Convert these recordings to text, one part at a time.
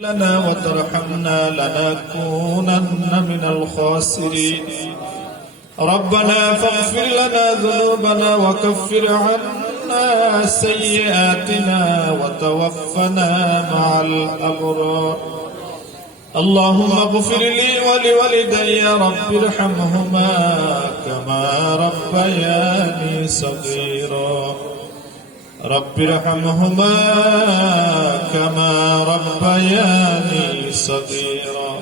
لنا وترحمنا لنكونن من الخاسرين. ربنا فاغفر لنا ذنوبنا وكفر عنا سيئاتنا وتوفنا مع الأبرار. اللهم اغفر لي ولوالدي رب ارحمهما كما ربياني صغيرا. رب ارحمهما كما ربياني صغيرا.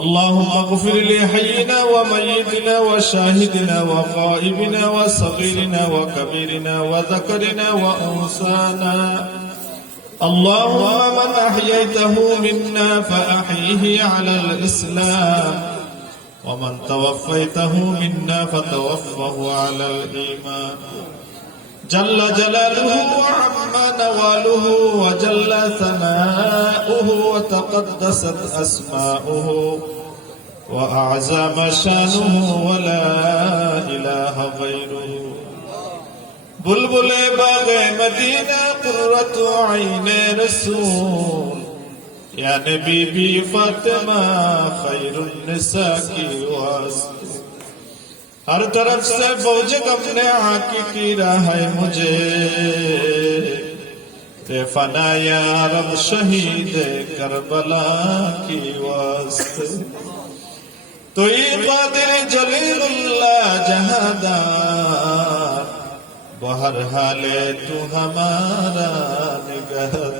اللهم اغفر لحينا وميتنا وشاهدنا وغائبنا وصغيرنا وكبيرنا وذكرنا وأنثانا. اللهم من أحييته منا فأحيه على الإسلام، ومن توفيته منا فتوفه على الإيمان. جل جلاله وعم نواله وجل ثناؤه وتقدست أسماؤه وأعزم شانه ولا إله غيره. بلبل باغ مدينة قرة عين رسول يا نبي بي فاطمہ خیر النساء کی واسطے. ہر طرف سے فوج غم نے آکی کی راہ ہے مجھے تے فنا یا رب شہید کربلا کی واسطے. تو یہ قادر جلیل اللہ جہادار بہر حال تو ہمارا نگہدار.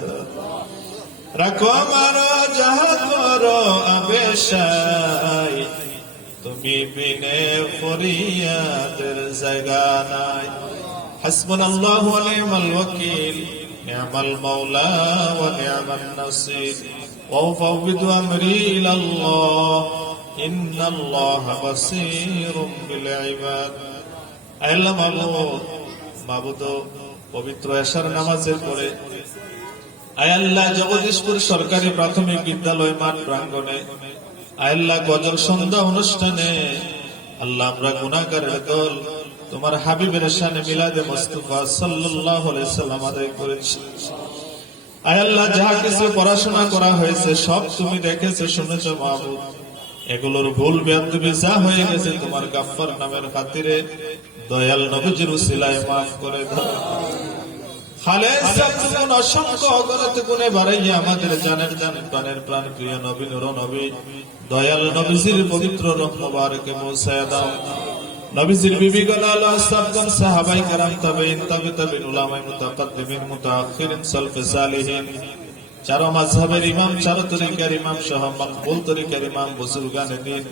رکھو ہمارا جہاں کرو আবেশাই তুমি বিনে ফরিয়াদের জায়গা নাই. হাসবুনাল্লাহু ওয়া নি'মাল ওয়াকিল নি'মাল মাওলা ওয়া নি'মান নাসির ওয়া উফাউযিদু আমরি ইলাল্লাহ ইন্নাল্লাহা বাসীরুম বিল ইবাদ. আল্লাহ মাবুদ পবিত্র এশার নামাজের পরে আয় আল্লাহ জগদীশপুর সরকারি প্রাথমিক বিদ্যালয় মাঠ প্রাঙ্গণে আয় আল্লাহ গজল সন্ধ্যা অনুষ্ঠানে আল্লাহ আমরা গুনাহগারের দল তোমার হাবিবের শানে মিলাদে মুস্তাফা সাল্লাল্লাহু আলাইহি সাল্লাম আদায় করেছি. আয় আল্লাহ যাহা কিছু পড়াশোনা করা হয়েছে সব তুমি দেখেছো শুনেছো মাবুদ. এগুলোর ভুল বেয়াদবি যা হয়ে গেছে তোমার গাফফার নামের খাতিরে দয়াল নবীজির উসিলায় মাফ করে দাও. অসংখ্য অগণিত গুণে বাড়াইয়া আমাদের জানের জান প্রাণের প্রাণ প্রিয় নবী নূর নবী দয়াল নবীজির পবিত্র রূহ মুবারকে পৌঁছায়া দাও. নবীজির বিবিগণ আল্লাহ সাহাবাগণ সাহাবায়ে কেরাম তাবেঈন তাবেঈন উলামায়ে মুতাকাদ্দিমিন মুতাআখিরিন সালফে সালিহিন চার মাযহাবের ইমাম চার তরিকার ইমাম সহ মাকবুল তরিকার ইমাম বুজুর্গানে দ্বীন